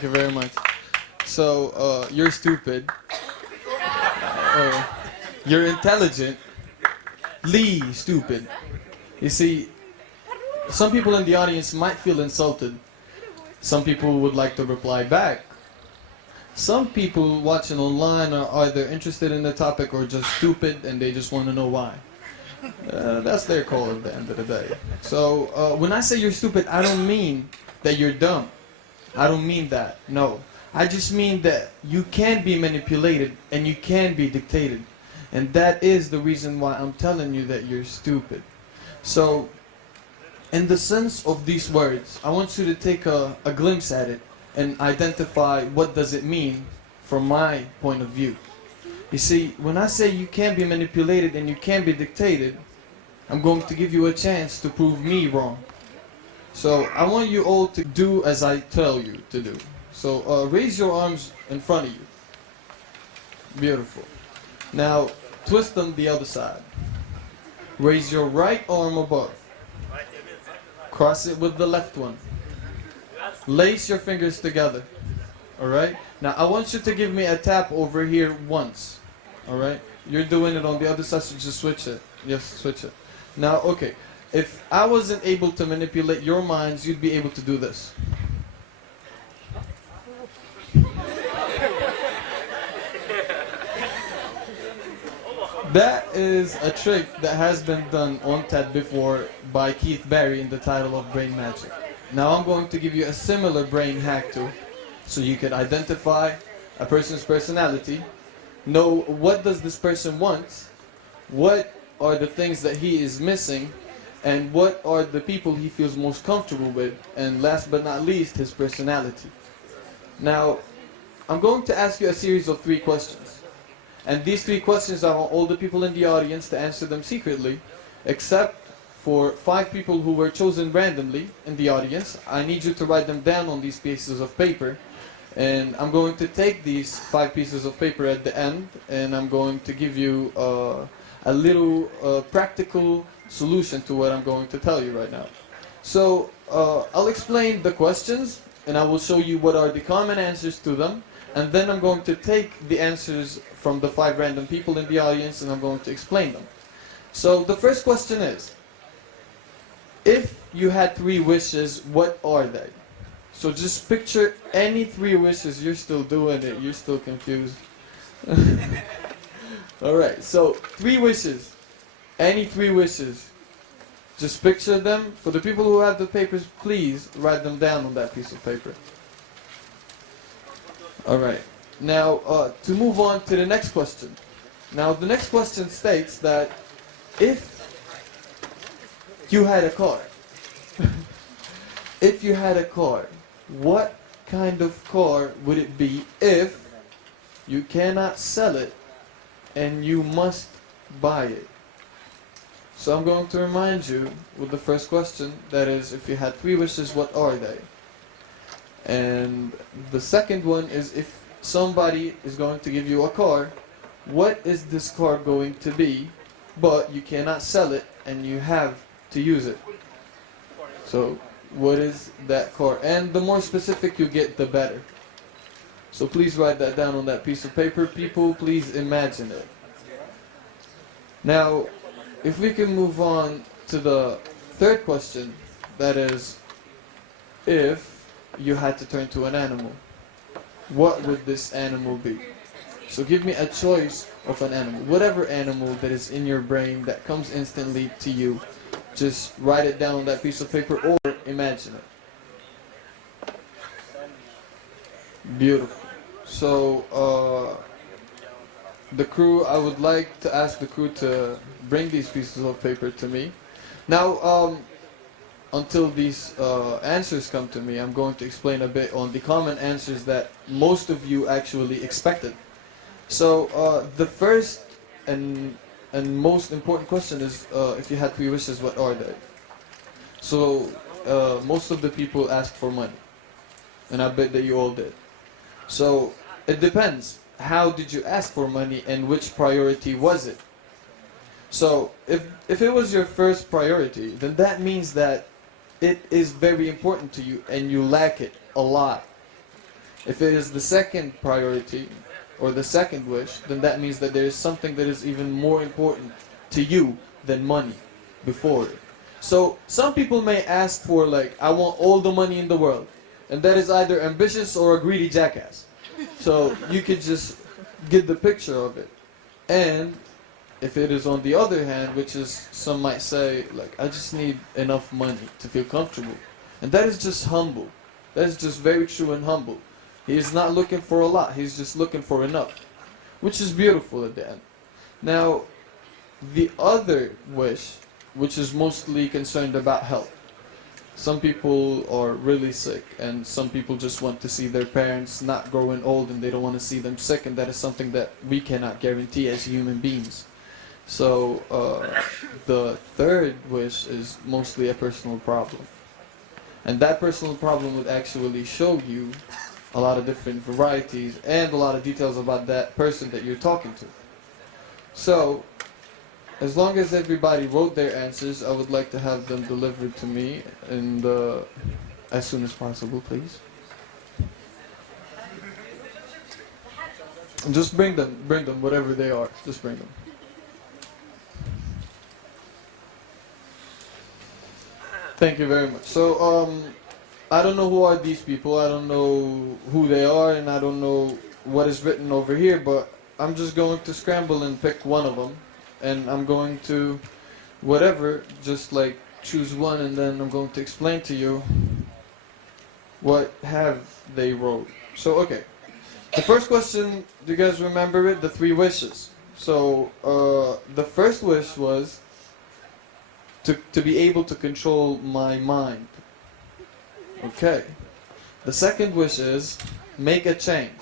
Thank you very much. So, you're stupid. You're intelligent. Stupid. You see, some people in the audience might feel insulted. Some people would like to reply back. Some people watching online are either interested in the topic or just stupid and they just want to know why. That's their call at the end of the day. So when I say you're stupid, I don't mean that you're dumb. I don't mean that, no. I just mean that you can be manipulated and you can be dictated. And that is the reason why I'm telling you that you're stupid. So, in the sense of these words, I want you to take a glimpse at it and identify what does it mean from my point of view. You see, when I say you can be manipulated and you can be dictated, I'm going to give you a chance to prove me wrong. So I want you all to do as I tell you to do. So raise your arms in front of you. Beautiful. Now twist them the other side. Raise your right arm above. Cross it with the left one. Lace your fingers together. Alright? Now I want you to give me a tap over here once. Alright? You're doing it on the other side, so just switch it. Yes, switch it. Now, okay. If I wasn't able to manipulate your minds, you'd be able to do this. That is a trick that has been done on TED before by Keith Barry in the title of Brain Magic. Now I'm going to give you a similar brain hack tool so you can identify a person's personality, know what does this person want, what are the things that he is missing, and what are the people he feels most comfortable with, and last but not least, his personality. Now, I'm going to ask you a series of 3 questions. And these 3 questions I want all the people in the audience to answer them secretly, except for 5 people who were chosen randomly in the audience. I need you to write them down on these pieces of paper. And I'm going to take these 5 pieces of paper at the end, and I'm going to give you a little practical solution to what I'm going to tell you right now. So I'll explain the questions and I will show you what are the common answers to them, and then I'm going to take the answers from the 5 random people in the audience and I'm going to explain them. So the first question is, if you had 3 wishes, what are they? So just picture any 3 wishes. You're still doing it, you're still confused. Alright, so 3 wishes. Any 3 wishes. Just picture them. For the people who have the papers, please write them down on that piece of paper. Alright, now to move on to the next question. Now the next question states that if you had a car, if you had a car, what kind of car would it be if you cannot sell it and you must buy it? So I'm going to remind you with the first question, that is, if you had 3 wishes, what are they? And the second one is, if somebody is going to give you a car, what is this car going to be, but you cannot sell it and you have to use it? So what is that car? And the more specific you get, the better. So please write that down on that piece of paper. People, please imagine it. Now, if we can move on to the third question, that is, if you had to turn to an animal, what would this animal be? So give me a choice of an animal, whatever animal that is in your brain that comes instantly to you. Just write it down on that piece of paper or imagine it. Beautiful. So the crew, I would like to ask the crew to bring these pieces of paper to me. Now, until these answers come to me, I'm going to explain a bit on the common answers that most of you actually expected. So the first and most important question is, if you had 3 wishes, what are they? So most of the people asked for money, and I bet that you all did. So it depends. How did you ask for money and which priority was it? So if it was your first priority, then that means that it is very important to you and you lack it a lot. If it is the second priority, or the second wish, then that means that there is something that is even more important to you than money before it. So some people may ask for, like, I want all the money in the world. And that is either ambitious or a greedy jackass. So you could just get the picture of it. And if it is on the other hand, which is, some might say, like, I just need enough money to feel comfortable. And that is just humble. That is just very true and humble. He is not looking for a lot, he's just looking for enough. Which is beautiful at the end. Now, the other wish, which is mostly concerned about health. Some people are really sick, and some people just want to see their parents not growing old and they don't want to see them sick, and that is something that we cannot guarantee as human beings. So the third wish is mostly a personal problem. And that personal problem would actually show you a lot of different varieties and a lot of details about that person that you're talking to. So, as long as everybody wrote their answers, I would like to have them delivered to me and as soon as possible, please. And just bring them, whatever they are, just bring them. Thank you very much. So, I don't know who are these people, I don't know who they are, and I don't know what is written over here, but I'm just going to scramble and pick one of them. And I'm going to, whatever, just like choose one, and then I'm going to explain to you what have they wrote. So, okay. The first question, do you guys remember it? The 3 wishes. So, the first wish was to be able to control my mind. Okay. The second wish is make a change.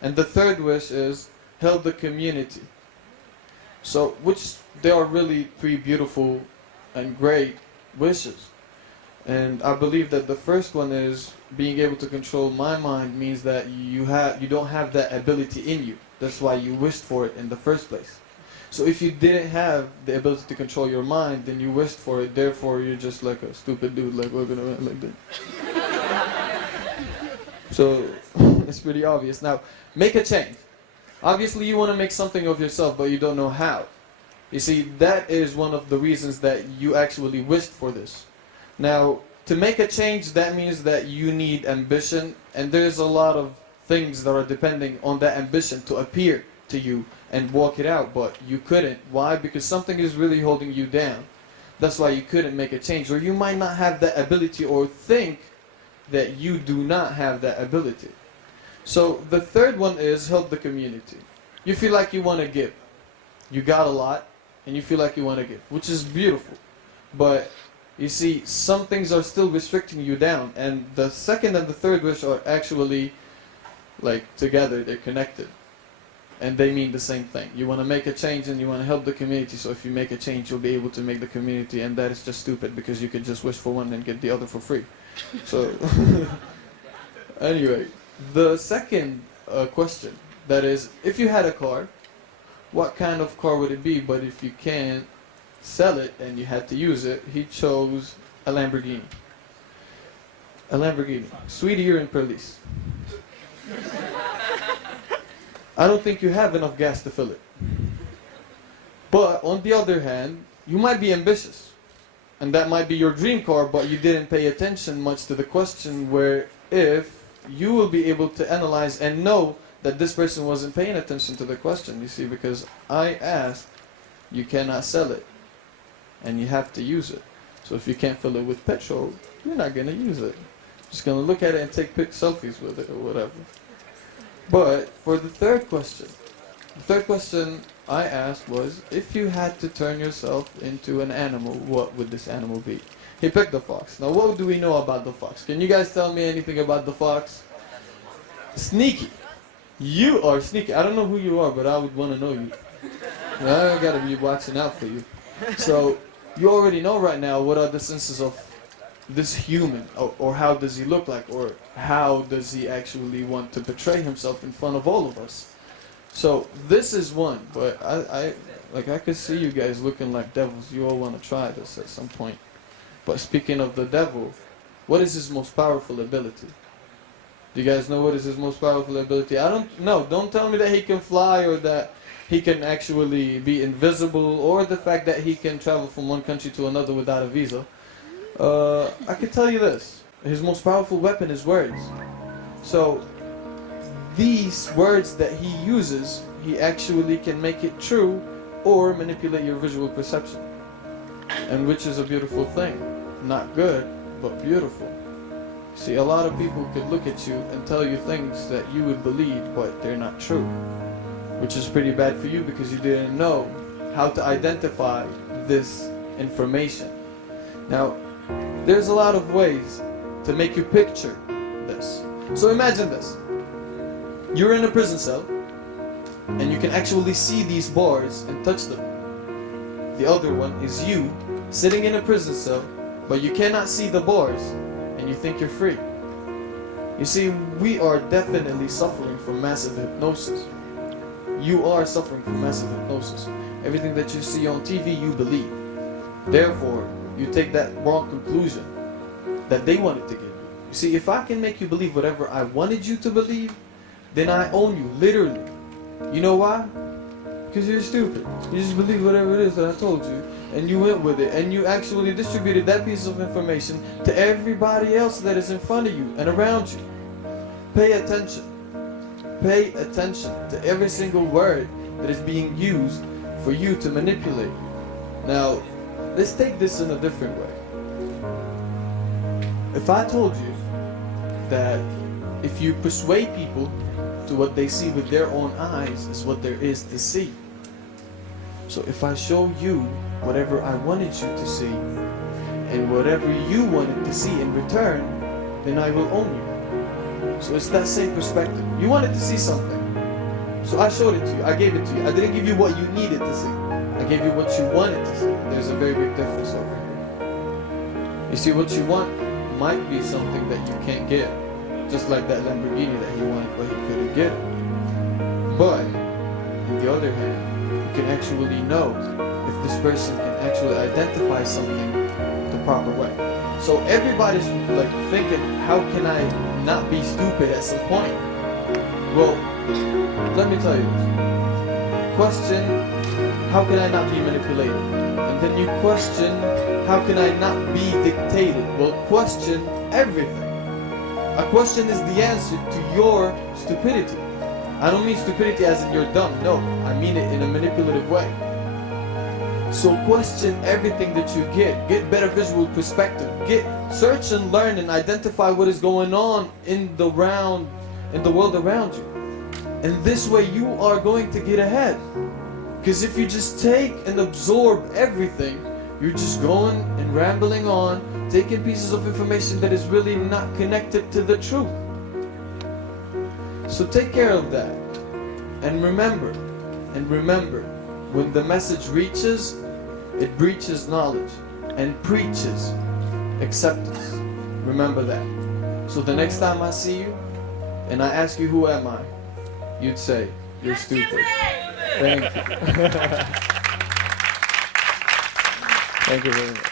And the third wish is help the community. So, which they are really 3 beautiful and great wishes. And I believe that the first one is being able to control my mind means that you don't have that ability in you. That's why you wished for it in the first place. So if you didn't have the ability to control your mind, then you wished for it, therefore you're just like a stupid dude, like walking around like that. So, it's pretty obvious. Now, make a change. Obviously you want to make something of yourself, but you don't know how. You see, that is one of the reasons that you actually wished for this. Now, to make a change, that means that you need ambition, and there's a lot of things that are depending on that ambition to appear to you and walk it out, but you couldn't. Why? Because something is really holding you down. That's why you couldn't make a change, or you might not have that ability, or think that you do not have that ability. So the third one is help the community. You feel like you want to give. You got a lot, and you feel like you want to give, which is beautiful. But you see, some things are still restricting you down, and the second and the third wish are actually like together, they're connected. And they mean the same thing. You want to make a change and you want to help the community, so if you make a change, you'll be able to make the community, and that is just stupid because you could just wish for one and get the other for free. So, anyway. The second question, that is, if you had a car, what kind of car would it be? But if you can't sell it and you had to use it, he chose a Lamborghini. A Lamborghini. Sweetie, you're in Perlis. I don't think you have enough gas to fill it. But on the other hand, you might be ambitious. And that might be your dream car, but you didn't pay attention much to the question, where if you will be able to analyze and know that this person wasn't paying attention to the question, you see, because I asked, you cannot sell it, and you have to use it. So if you can't fill it with petrol, you're not going to use it. You're just going to look at it and take selfies with it or whatever. But for the third question I asked was, if you had to turn yourself into an animal, what would this animal be? He picked the fox. Now, what do we know about the fox? Can you guys tell me anything about the fox? Sneaky. You are sneaky. I don't know who you are, but I would want to know you. I gotta be watching out for you. So, you already know right now what are the senses of this human, or how does he look like, or how does he actually want to portray himself in front of all of us. So, this is one, but I could see you guys looking like devils. You all want to try this at some point. But speaking of the devil, what is his most powerful ability? Do you guys know what is his most powerful ability? Don't tell me that he can fly or that he can actually be invisible or the fact that he can travel from one country to another without a visa. I can tell you this. His most powerful weapon is words. So, these words that he uses, he actually can make it true or manipulate your visual perception. And which is a beautiful thing. Not good, but beautiful. See, a lot of people could look at you and tell you things that you would believe, but they're not true. Which is pretty bad for you because you didn't know how to identify this information. Now, there's a lot of ways to make you picture this. So imagine this. You're in a prison cell, and you can actually see these bars and touch them. The other one is you, sitting in a prison cell, but you cannot see the bars, and you think you're free. You see, we are definitely suffering from massive hypnosis. You are suffering from massive hypnosis. Everything that you see on TV, you believe. Therefore, you take that wrong conclusion that they wanted to give you. You see, if I can make you believe whatever I wanted you to believe, then I own you, literally. You know why? Because you're stupid. You just believe whatever it is that I told you, and you went with it, and you actually distributed that piece of information to everybody else that is in front of you and around you. Pay attention. Pay attention to every single word that is being used for you to manipulate you. Now, let's take this in a different way. If I told you that if you persuade people to what they see with their own eyes is what there is to see. So if I show you whatever I wanted you to see and whatever you wanted to see in return, then I will own you. So it's that same perspective. You wanted to see something. So I showed it to you. I gave it to you. I didn't give you what you needed to see. I gave you what you wanted to see. There's a very big difference over here. You see, what you want might be something that you can't get. Just like that Lamborghini that he wanted, but he couldn't get it. But, on the other hand, you can actually know if this person can actually identify something the proper way. So everybody's like thinking, how can I not be stupid at some point? Well, let me tell you this. Question, how can I not be manipulated? And then you question, how can I not be dictated? Well, question everything. A question is the answer to your stupidity. I don't mean stupidity as in you're dumb. No, I mean it in a manipulative way. So question everything that you get. Get better visual perspective. Search and learn and identify what is going on in the world around you. And this way you are going to get ahead. Because if you just take and absorb everything, you're just going and rambling on, taking pieces of information that is really not connected to the truth. So take care of that. And remember, when the message reaches, it breaches knowledge and preaches acceptance. Remember that. So the next time I see you and I ask you, who am I? You'd say, you're stupid. Thank you. Thank you very much.